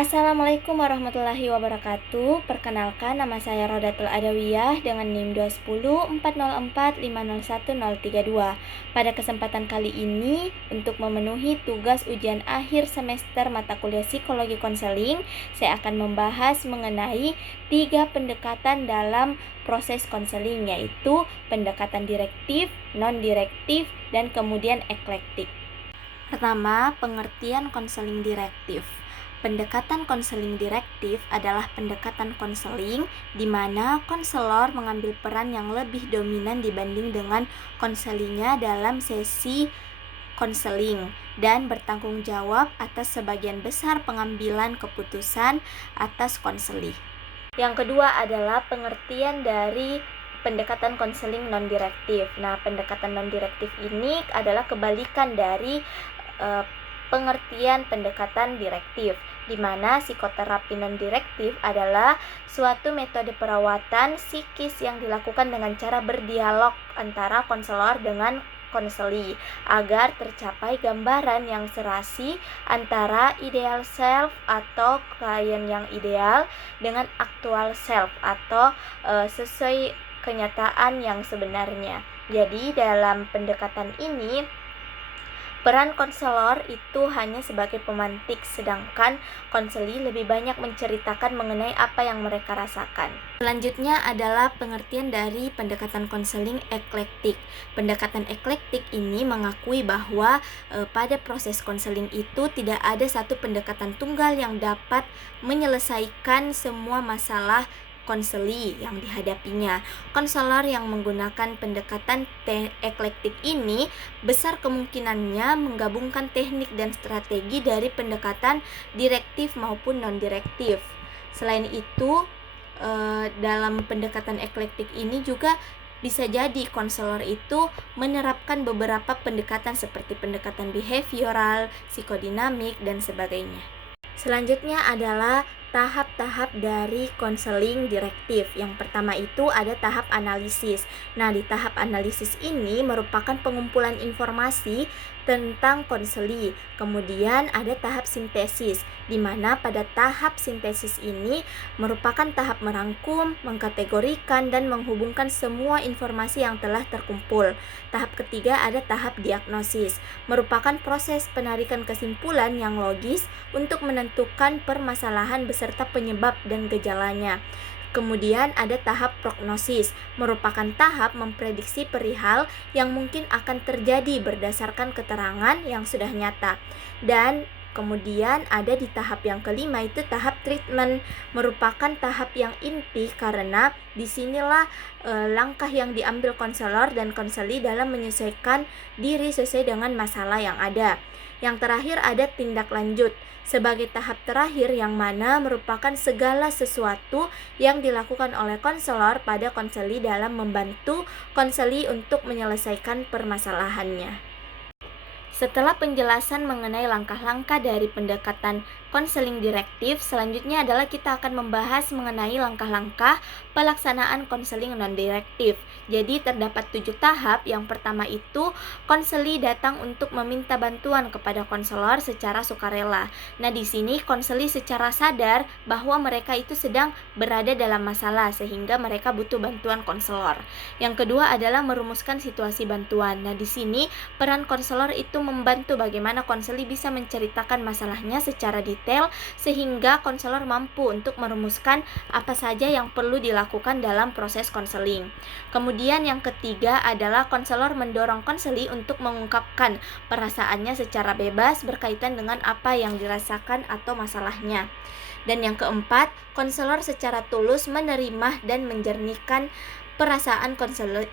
Assalamualaikum warahmatullahi wabarakatuh. Perkenalkan, nama saya Rodatul Adawiyah dengan NIM 21040450132. Pada kesempatan kali ini, untuk memenuhi tugas ujian akhir semester mata kuliah psikologi konseling, saya akan membahas mengenai 3 pendekatan dalam proses konseling, yaitu pendekatan direktif, non-direktif, dan kemudian eklektik. Pertama, pengertian konseling direktif. Pendekatan konseling direktif adalah pendekatan konseling di mana konselor mengambil peran yang lebih dominan dibanding dengan konselinya dalam sesi konseling dan bertanggung jawab atas sebagian besar pengambilan keputusan atas konseli. Yang kedua adalah pengertian dari pendekatan konseling non-direktif. Nah, pendekatan non-direktif ini adalah kebalikan dari pengertian pendekatan direktif, di mana psikoterapi non-direktif adalah suatu metode perawatan psikis yang dilakukan dengan cara berdialog antara konselor dengan konseli agar tercapai gambaran yang serasi antara ideal self atau klien yang ideal dengan aktual self atau sesuai kenyataan yang sebenarnya. Jadi dalam pendekatan ini peran konselor itu hanya sebagai pemantik, sedangkan konseli lebih banyak menceritakan mengenai apa yang mereka rasakan. Selanjutnya adalah pengertian dari pendekatan konseling eklektik. Pendekatan eklektik ini mengakui bahwa pada proses konseling itu tidak ada satu pendekatan tunggal yang dapat menyelesaikan semua masalah konseli yang dihadapinya. Konselor yang menggunakan pendekatan eklektik ini besar kemungkinannya menggabungkan teknik dan strategi dari pendekatan direktif maupun non-direktif. Selain itu, dalam pendekatan eklektik ini juga bisa jadi konselor itu menerapkan beberapa pendekatan seperti pendekatan behavioral, psikodinamik, dan sebagainya. Selanjutnya adalah tahap-tahap dari konseling direktif. Yang pertama itu ada tahap analisis. Nah, di tahap analisis ini merupakan pengumpulan informasi tentang konseli. Kemudian ada tahap sintesis, di mana pada tahap sintesis ini merupakan tahap merangkum, mengkategorikan, dan menghubungkan semua informasi yang telah terkumpul. Tahap ketiga ada tahap diagnosis, merupakan proses penarikan kesimpulan yang logis untuk menentukan permasalahan beserta penyebab dan gejalanya. Kemudian ada tahap prognosis, merupakan tahap memprediksi perihal yang mungkin akan terjadi berdasarkan keterangan yang sudah nyata. Dan kemudian ada di tahap yang kelima itu tahap treatment, merupakan tahap yang inti karena disinilah langkah yang diambil konselor dan konseli dalam menyesuaikan diri sesuai dengan masalah yang ada. Yang terakhir ada tindak lanjut sebagai tahap terakhir yang mana merupakan segala sesuatu yang dilakukan oleh konselor pada konseli dalam membantu konseli untuk menyelesaikan permasalahannya. Setelah penjelasan mengenai langkah-langkah dari pendekatan konseling direktif, selanjutnya adalah kita akan membahas mengenai langkah-langkah pelaksanaan konseling non-direktif. Jadi terdapat 7 tahap. Yang pertama itu konseli datang untuk meminta bantuan kepada konselor secara sukarela. Nah, di sini konseli secara sadar bahwa mereka itu sedang berada dalam masalah sehingga mereka butuh bantuan konselor. Yang kedua adalah merumuskan situasi bantuan. Nah, di sini peran konselor itu membantu bagaimana konseli bisa menceritakan masalahnya secara detail sehingga konselor mampu untuk merumuskan apa saja yang perlu dilakukan dalam proses konseling. Kemudian yang ketiga adalah konselor mendorong konseli untuk mengungkapkan perasaannya secara bebas berkaitan dengan apa yang dirasakan atau masalahnya. Dan yang keempat, konselor secara tulus menerima dan menjernihkan perasaan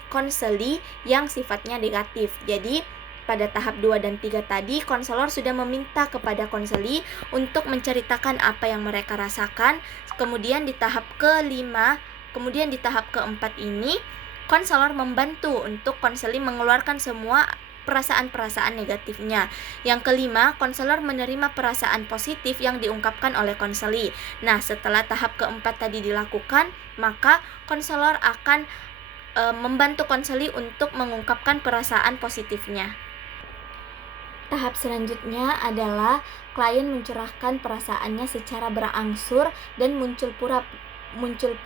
konseli yang sifatnya negatif. Jadi pada tahap 2 dan 3 tadi, konselor sudah meminta kepada konseli untuk menceritakan apa yang mereka rasakan. Kemudian di tahap keempat ini, konselor membantu untuk konseli mengeluarkan semua perasaan-perasaan negatifnya. Yang kelima, konselor menerima perasaan positif yang diungkapkan oleh konseli. Nah, setelah tahap keempat tadi dilakukan, maka konselor akan membantu konseli untuk mengungkapkan perasaan positifnya. Tahap selanjutnya adalah klien mencurahkan perasaannya secara berangsur dan muncul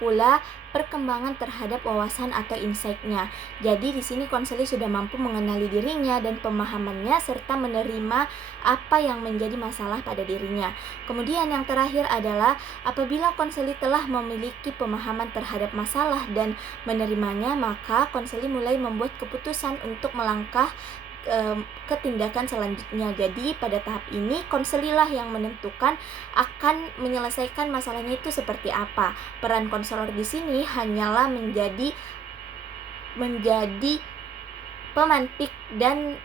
pula perkembangan terhadap wawasan atau insight-nya. Jadi di sini konselor sudah mampu mengenali dirinya dan pemahamannya serta menerima apa yang menjadi masalah pada dirinya. Kemudian yang terakhir adalah apabila konselor telah memiliki pemahaman terhadap masalah dan menerimanya, maka konselor mulai membuat keputusan untuk melangkah ke tindakan selanjutnya. Jadi pada tahap ini konselilah yang menentukan akan menyelesaikan masalahnya itu seperti apa. Peran konselor di sini hanyalah menjadi pemantik dan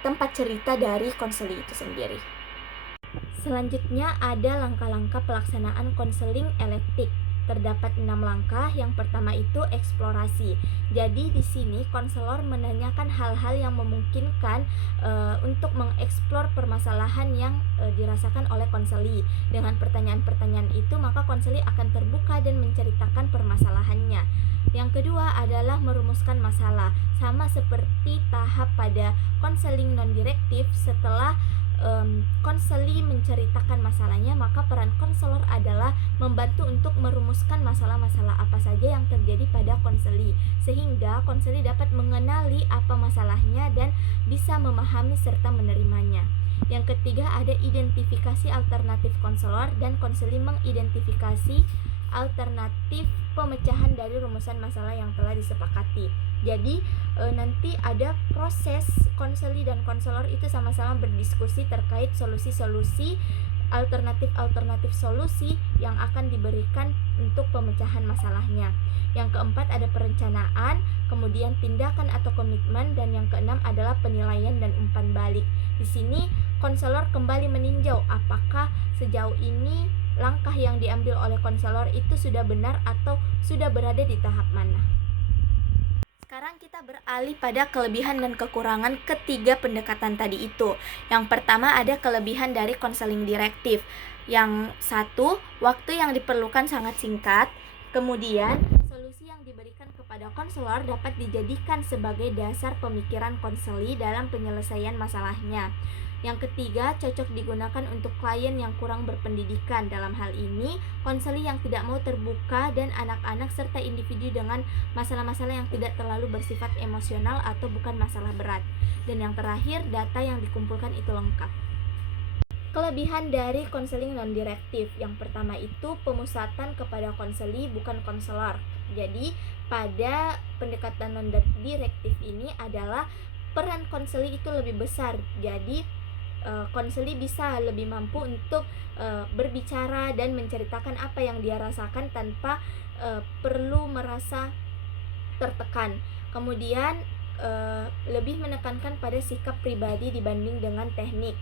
tempat cerita dari konseli itu sendiri. Selanjutnya ada langkah-langkah pelaksanaan konseling elektif. Terdapat 6 langkah. Yang pertama itu eksplorasi. Jadi di sini konselor menanyakan hal-hal yang memungkinkan untuk mengeksplor permasalahan yang dirasakan oleh konseli. Dengan pertanyaan-pertanyaan itu, maka konseli akan terbuka dan menceritakan permasalahannya. Yang kedua adalah merumuskan masalah. Sama seperti tahap pada konseling non-direktif, setelah konseli menceritakan masalahnya, maka peran konselor adalah membantu untuk merumuskan masalah-masalah apa saja yang terjadi pada konseli, sehingga konseli dapat mengenali apa masalahnya dan bisa memahami serta menerimanya. Yang ketiga ada identifikasi alternatif konselor, dan konseli mengidentifikasi alternatif pemecahan dari rumusan masalah yang telah disepakati. Jadi nanti ada proses konseli dan konselor itu sama-sama berdiskusi terkait solusi-solusi alternatif solusi yang akan diberikan untuk pemecahan masalahnya. Yang keempat ada perencanaan, kemudian tindakan atau komitmen, dan yang keenam adalah penilaian dan umpan balik. Di sini konselor kembali meninjau apakah sejauh ini langkah yang diambil oleh konselor itu sudah benar atau sudah berada di tahap mana. Sekarang kita beralih pada kelebihan dan kekurangan ketiga pendekatan tadi itu. Yang pertama ada kelebihan dari konseling direktif. Yang satu, waktu yang diperlukan sangat singkat. Kemudian, solusi yang diberikan kepada konselor dapat dijadikan sebagai dasar pemikiran konseli dalam penyelesaian masalahnya. Yang ketiga, cocok digunakan untuk klien yang kurang berpendidikan. Dalam hal ini, konseli yang tidak mau terbuka dan anak-anak serta individu dengan masalah-masalah yang tidak terlalu bersifat emosional atau bukan masalah berat. Dan yang terakhir, data yang dikumpulkan itu lengkap. Kelebihan dari konseling non-direktif. Yang pertama itu pemusatan kepada konseli, bukan konselor. Jadi, pada pendekatan non-direktif ini adalah peran konseli itu lebih besar. Jadi, konseli bisa lebih mampu untuk berbicara dan menceritakan apa yang dia rasakan tanpa perlu merasa tertekan. Kemudian lebih menekankan pada sikap pribadi dibanding dengan teknik.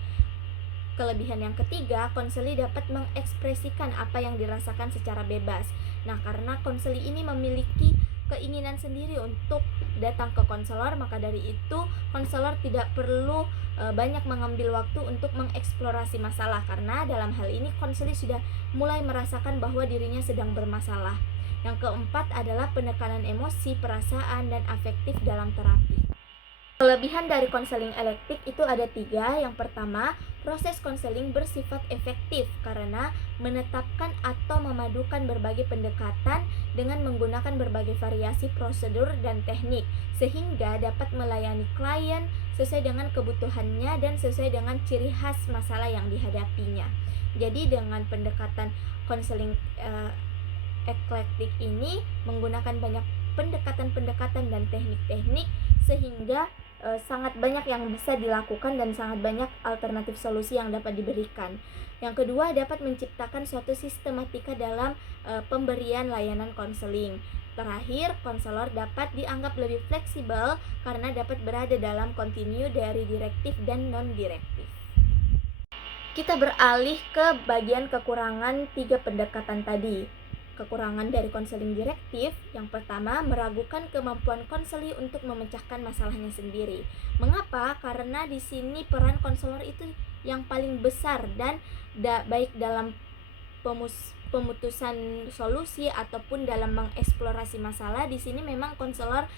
Kelebihan yang ketiga, konseli dapat mengekspresikan apa yang dirasakan secara bebas. Nah, karena konseli ini memiliki keinginan sendiri untuk datang ke konselor, maka dari itu konselor tidak perlu banyak mengambil waktu untuk mengeksplorasi masalah, karena dalam hal ini konseli sudah mulai merasakan bahwa dirinya sedang bermasalah. Yang keempat adalah penekanan emosi, perasaan, dan afektif dalam terapi. Kelebihan dari konseling elektif itu ada 3. Yang pertama, proses konseling bersifat efektif karena menetapkan atau memadukan berbagai pendekatan dengan menggunakan berbagai variasi prosedur dan teknik, sehingga dapat melayani klien sesuai dengan kebutuhannya dan sesuai dengan ciri khas masalah yang dihadapinya. Jadi dengan pendekatan konseling eklektik ini menggunakan banyak pendekatan-pendekatan dan teknik-teknik, sehingga sangat banyak yang bisa dilakukan dan sangat banyak alternatif solusi yang dapat diberikan. Yang kedua, dapat menciptakan suatu sistematika dalam pemberian layanan konseling. Terakhir, konselor dapat dianggap lebih fleksibel karena dapat berada dalam kontinu dari direktif dan non-direktif. Kita beralih ke bagian kekurangan 3 pendekatan tadi. Kekurangan dari konseling direktif, yang pertama, meragukan kemampuan konseli untuk memecahkan masalahnya sendiri. Mengapa? Karena di sini peran konselor itu yang paling besar, dan baik dalam pemutusan solusi ataupun dalam mengeksplorasi masalah, di sini memang konselor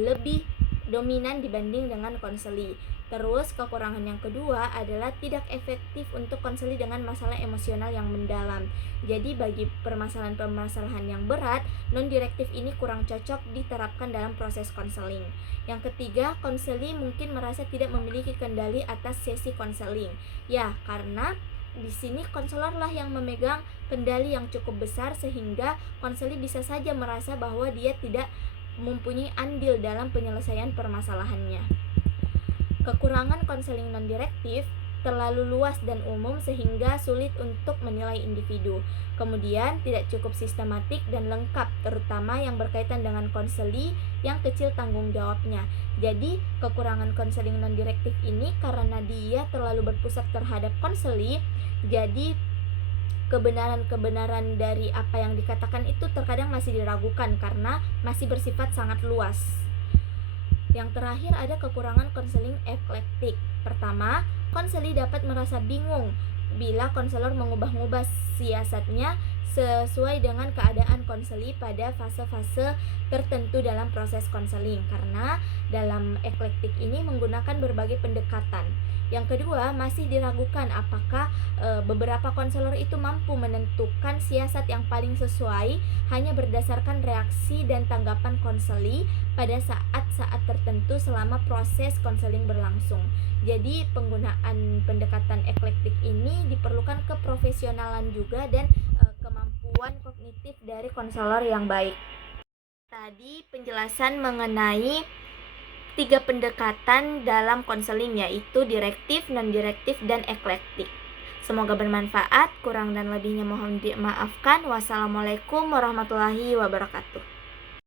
lebih dominan dibanding dengan konseli. Terus kekurangan yang kedua adalah tidak efektif untuk konseli dengan masalah emosional yang mendalam. Jadi bagi permasalahan-permasalahan yang berat, non-direktif ini kurang cocok diterapkan dalam proses konseling. Yang ketiga, konseli mungkin merasa tidak memiliki kendali atas sesi konseling. Ya, karena di sini konselor lah yang memegang kendali yang cukup besar sehingga konseli bisa saja merasa bahwa dia tidak mempunyai andil dalam penyelesaian permasalahannya. Kekurangan konseling non-direktif terlalu luas dan umum sehingga sulit untuk menilai individu. Kemudian tidak cukup sistematik dan lengkap, terutama yang berkaitan dengan konseli yang kecil tanggung jawabnya. Jadi kekurangan konseling non-direktif ini karena dia terlalu berpusat terhadap konseli, jadi kebenaran-kebenaran dari apa yang dikatakan itu terkadang masih diragukan karena masih bersifat sangat luas. Yang terakhir ada kekurangan konseling eklektik. Pertama, konseli dapat merasa bingung bila konselor mengubah-ubah siasatnya sesuai dengan keadaan konseli pada fase-fase tertentu dalam proses konseling karena dalam eklektik ini menggunakan berbagai pendekatan. Yang kedua, masih diragukan apakah beberapa konselor itu mampu menentukan siasat yang paling sesuai hanya berdasarkan reaksi dan tanggapan konseli pada saat-saat tertentu selama proses konseling berlangsung. Jadi penggunaan pendekatan eklektik ini diperlukan keprofesionalan juga dan kemampuan kognitif dari konselor yang baik. Tadi penjelasan mengenai 3 pendekatan dalam konseling, yaitu direktif, non-direktif, dan eklektik. Semoga bermanfaat, kurang dan lebihnya mohon dimaafkan. Wassalamualaikum warahmatullahi wabarakatuh.